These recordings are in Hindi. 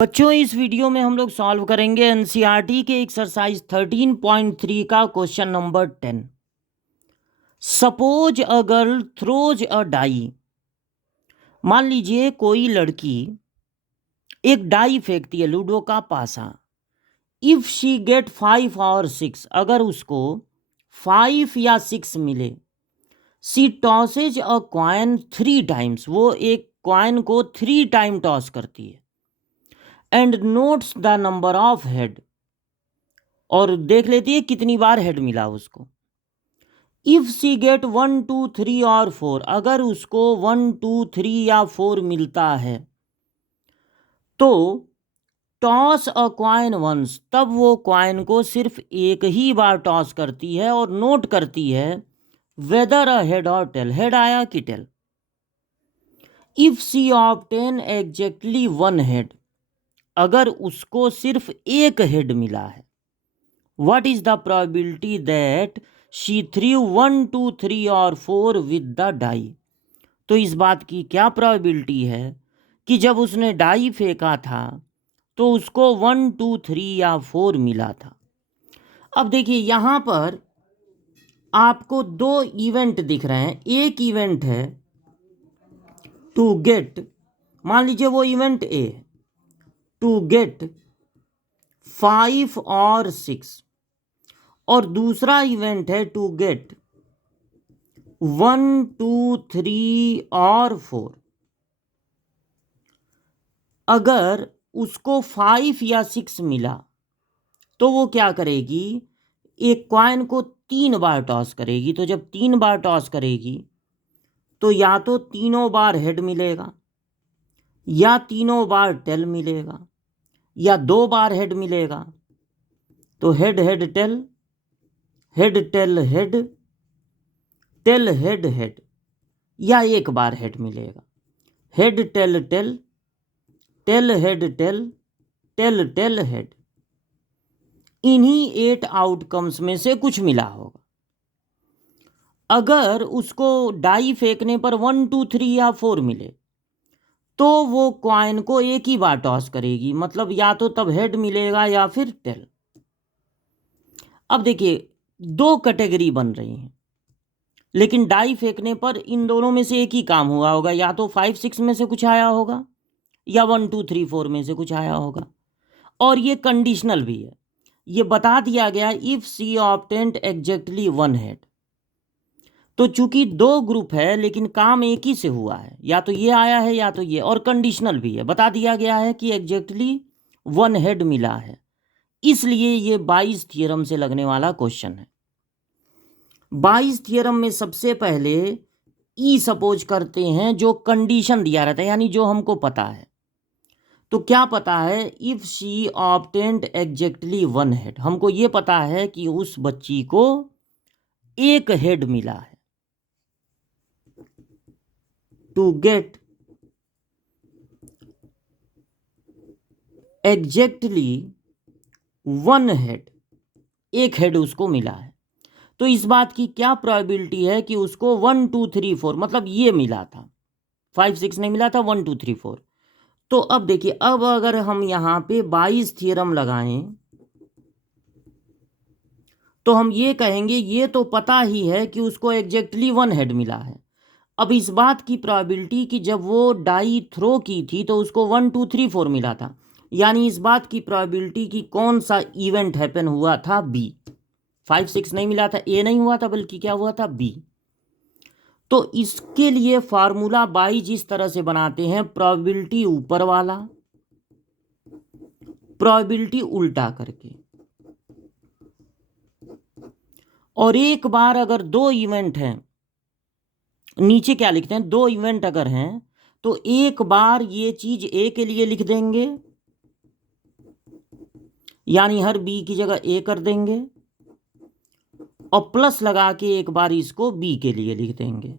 बच्चों, इस वीडियो में हम लोग सॉल्व करेंगे एनसीईआरटी के एक्सरसाइज 13.3 का question number 10। Suppose a girl throws a die. मान लीजिए कोई लड़की एक डाई फेंकती है, लूडो का पासा। इफ शी गेट 5 और 6, अगर उसको 5 या 6 मिले, सी टॉसेज अ कॉइन 3 टाइम्स, वो एक कॉइन को 3 टाइम टॉस करती है। And notes the number of head, और देख लेती है कितनी बार हेड मिला उसको। इफ सी गेट 1 2 3 और 4, अगर उसको 1 2 3 या 4 मिलता है तो टॉस अ क्वाइन वंस, तब वो क्वाइन को सिर्फ एक ही बार टॉस करती है और नोट करती है whether a head or tail, head आया कि tail. If she obtain exactly 1 head, अगर उसको सिर्फ एक हेड मिला है, what is the probability that she threw 1 2 3 और 4 with the die। तो इस बात की क्या प्रोबेबिलिटी है कि जब उसने डाई फेंका था तो उसको 1 2 3 या 4 मिला था। अब देखिए यहाँ पर आपको दो इवेंट दिख रहे हैं। एक इवेंट है टू गेट, मान लीजिए वो इवेंट ए, टू गेट 5 और 6, और दूसरा इवेंट है टू गेट 1 2 3 और 4। अगर उसको 5 या 6 मिला तो वो क्या करेगी, एक कॉइन को 3 बार टॉस करेगी। तो जब 3 बार टॉस करेगी तो या तो तीनों बार हेड मिलेगा, या तीनों बार टेल मिलेगा, या 2 बार हेड मिलेगा। तो head head tail, head tail head, tail head head, या एक बार हेड मिलेगा। Head tail tail, tail head tail, tail tail head. इन्हीं 8 आउटकम्स में से कुछ मिला होगा। अगर उसको डाई फेंकने पर 1 2 3 या 4 मिले तो वो क्वाइन को एक ही बार टॉस करेगी, मतलब या तो तब हेड मिलेगा या फिर टेल। अब देखिए दो कैटेगरी बन रही हैं, लेकिन डाई फेंकने पर इन दोनों में से एक ही काम हुआ होगा, या तो 5 6 में से कुछ आया होगा या 1 2 3 4 में से कुछ आया होगा। और ये कंडीशनल भी है, ये बता दिया गया if she obtained exactly 1 head. तो चूंकि दो ग्रुप है लेकिन काम एक ही से हुआ है, या तो ये आया है या तो ये, और कंडीशनल भी है, बता दिया गया है कि एग्जैक्टली 1 हेड मिला है, इसलिए ये 22 थियरम से लगने वाला क्वेश्चन है। 22 थियरम में सबसे पहले ई सपोज करते हैं, जो कंडीशन दिया रहता है, यानी जो हमको पता है। तो क्या पता है, if she obtained exactly 1 head, हमको ये पता है कि उस बच्ची को एक हेड मिला है। टू गेट एग्जैक्टली 1 हेड, एक हेड उसको मिला है। तो इस बात की क्या प्रोबेबिलिटी है कि उसको 1 2 3 4, मतलब ये मिला था, 5 6 नहीं मिला था, 1 2 3 4। तो अब देखिए, अब अगर हम यहाँ पे 22 थियरम लगाएं तो हम ये कहेंगे ये तो पता ही है कि उसको एग्जैक्टली 1 हेड मिला है। अब इस बात की प्रोबेबिलिटी कि जब वो डाई थ्रो की थी तो उसको 1 2 3 4 मिला था, यानी इस बात की प्रोबेबिलिटी कि कौन सा इवेंट हैपन हुआ था, बी। 5 6 नहीं मिला था, ए नहीं हुआ था, बल्कि क्या हुआ था, बी। तो इसके लिए फार्मूला 22 इस तरह से बनाते हैं, प्रोबेबिलिटी ऊपर वाला, प्रोबेबिलिटी उल्टा करके। और एक बार अगर दो इवेंट हैं, नीचे क्या लिखते हैं, दो इवेंट अगर हैं तो एक बार ये चीज ए के लिए लिख देंगे, यानी हर बी की जगह ए कर देंगे, और प्लस लगा के एक बार इसको बी के लिए लिख देंगे।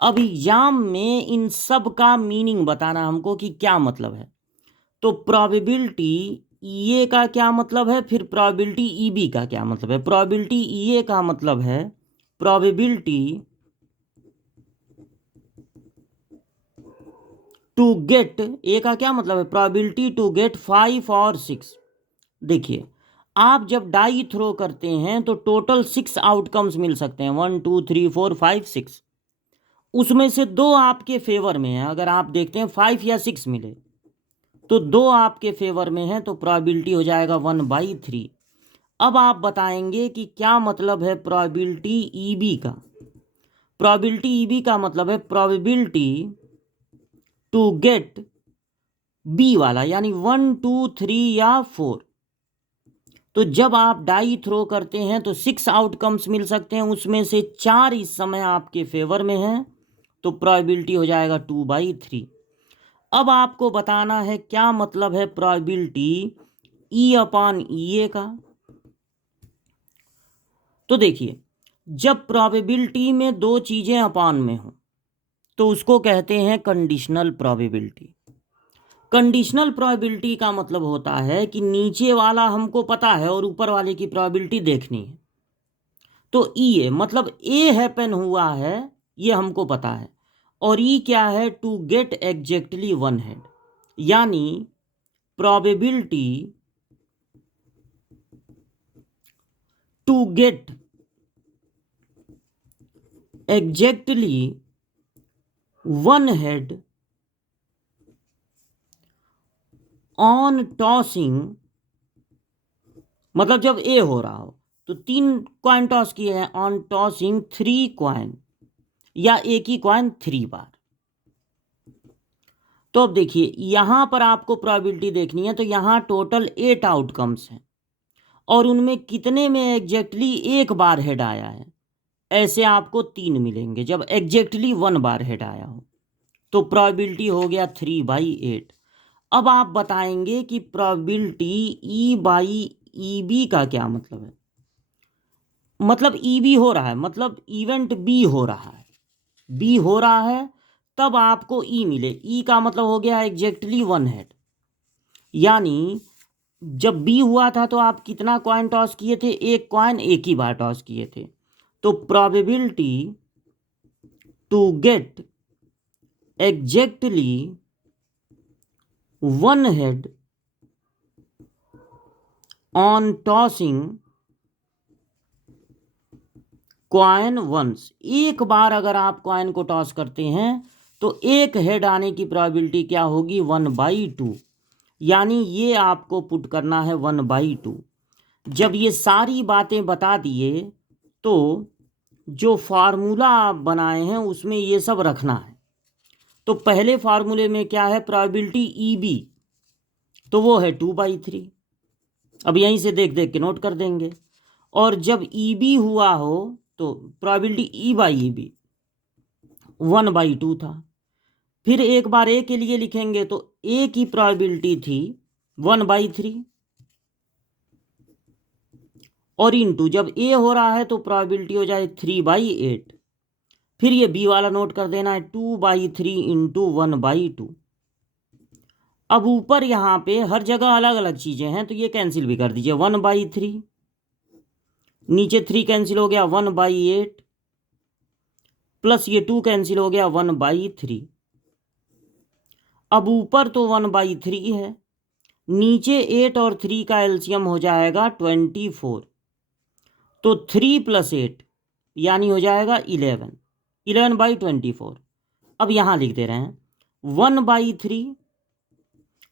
अब एग्जाम में इन सब का मीनिंग बताना हमको कि क्या मतलब है। तो प्रोबेबिलिटी ई ए का क्या मतलब है, फिर प्रोबेबिलिटी ई बी का क्या मतलब है। प्रोबेबिलिटी ई ए का मतलब है प्रोबेबिलिटी टू गेट, ए का क्या मतलब है, प्रोबेबिलिटी टू गेट 5 और 6। देखिए, आप जब डाई थ्रो करते हैं तो टोटल 6 आउटकम्स मिल सकते हैं, 1 2 3 4 5 6। उसमें से 2 आपके फेवर में है। अगर आप देखते हैं 5 या 6 मिले तो 2 आपके फेवर में है, तो प्रोबेबिलिटी हो जाएगा 1/3। अब आप बताएंगे कि क्या मतलब है प्रोबेबिलिटी ईबी का। प्रोबेबिलिटी ईबी का मतलब है प्रोबेबिलिटी टू गेट बी वाला, यानी 1 2 3 या 4। तो जब आप डाई थ्रो करते हैं तो 6 आउटकम्स मिल सकते हैं, उसमें से 4 इस समय आपके फेवर में हैं, तो प्रोबेबिलिटी हो जाएगा 2/3। अब आपको बताना है क्या मतलब है प्रोबेबिलिटी E/E का। तो देखिए, जब प्रोबेबिलिटी में 2 चीज़ें अपान में हो तो उसको कहते हैं कंडीशनल प्रोबेबिलिटी। कंडीशनल प्रोबेबिलिटी का मतलब होता है कि नीचे वाला हमको पता है और ऊपर वाले की प्रोबेबिलिटी देखनी है। तो ई है, मतलब ए हैपन हुआ है ये हमको पता है, और ई क्या है, टू गेट एग्जैक्टली 1 हेड, यानी probability to get exactly 1 head on tossing, मतलब जब ए हो रहा हो तो 3 कॉइन टॉस किए हैं, ऑन टॉसिंग 3 कॉइन, या एक ही कॉइन 3 बार। तो अब देखिए, यहां पर आपको प्रोबेबिलिटी देखनी है, तो यहां टोटल 8 आउटकम्स हैं और उनमें कितने में एग्जैक्टली 1 बार हेड आया है। ऐसे आपको 3 मिलेंगे जब एग्जैक्टली 1 बार हेड आया हो, तो प्रोबेबिलिटी हो गया 3/8। अब आप बताएंगे कि प्रोबेबिलिटी E/EB का क्या मतलब है। मतलब EB हो रहा है, मतलब इवेंट बी हो रहा है, बी हो रहा है, तब आपको ई मिले। ई का मतलब हो गया एग्जैक्टली 1 हेड, यानी जब बी हुआ था तो आप कितना कॉइन टॉस किए थे, एक कॉइन एक ही बार टॉस किए थे। तो probability to get exactly 1 head on tossing coin once, एक बार अगर आप कॉइन को टॉस करते हैं तो एक हेड आने की प्रोबेबिलिटी क्या होगी, 1/2, यानी ये आपको पुट करना है 1/2। जब ये सारी बातें बता दिए तो जो फार्मूला आप बनाए हैं उसमें ये सब रखना है। तो पहले फार्मूले में क्या है, प्रोबेबिलिटी ईबी, तो वो है 2/3। अब यहीं से देख देख के नोट कर देंगे। और जब ईबी हुआ हो तो प्रोबेबिलिटी E/EB 1/2 था। फिर एक बार ए के लिए लिखेंगे तो ए की प्रोबेबिलिटी थी 1/3, और इंटू जब ए हो रहा है तो प्रोबेबिलिटी हो जाए 3/8। फिर ये बी वाला नोट कर देना है, 2/3 इंटू 1/2। अब ऊपर यहाँ पे हर जगह अलग अलग चीज़ें हैं तो ये कैंसिल भी कर दीजिए, 1/3, नीचे 3 कैंसिल हो गया, 1/8, प्लस ये 2 कैंसिल हो गया, 1/3। अब ऊपर तो 1/3 है, नीचे 8 और 3 का एलसीएम हो जाएगा 24, तो 3 + 8 यानी हो जाएगा 11, 11/24। अब यहाँ लिख दे रहे हैं 1/3,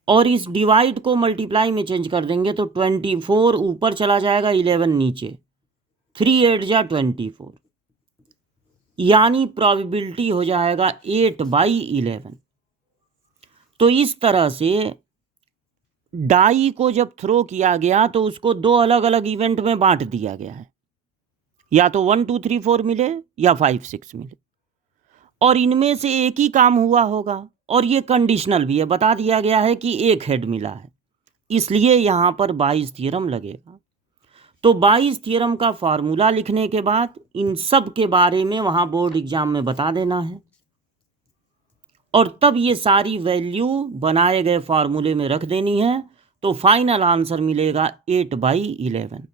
और इस डिवाइड को मल्टीप्लाई में चेंज कर देंगे तो 24 ऊपर चला जाएगा, 11 नीचे, 3 8 जा 24, यानी प्रोबेबिलिटी हो जाएगा 8/11। तो इस तरह से डाई को जब थ्रो किया गया तो उसको 2 अलग अलग इवेंट में बांट दिया गया है, या तो 1 2 3 4 मिले या 5 6 मिले, और इनमें से एक ही काम हुआ होगा। और ये कंडीशनल भी है, बता दिया गया है कि एक हेड मिला है, इसलिए यहाँ पर बाइस थ्योरम लगेगा। तो बाइस थ्योरम का फार्मूला लिखने के बाद इन सब के बारे में वहाँ बोर्ड एग्जाम में बता देना है, और तब ये सारी वैल्यू बनाए गए फार्मूले में रख देनी है, तो फाइनल आंसर मिलेगा 8/11।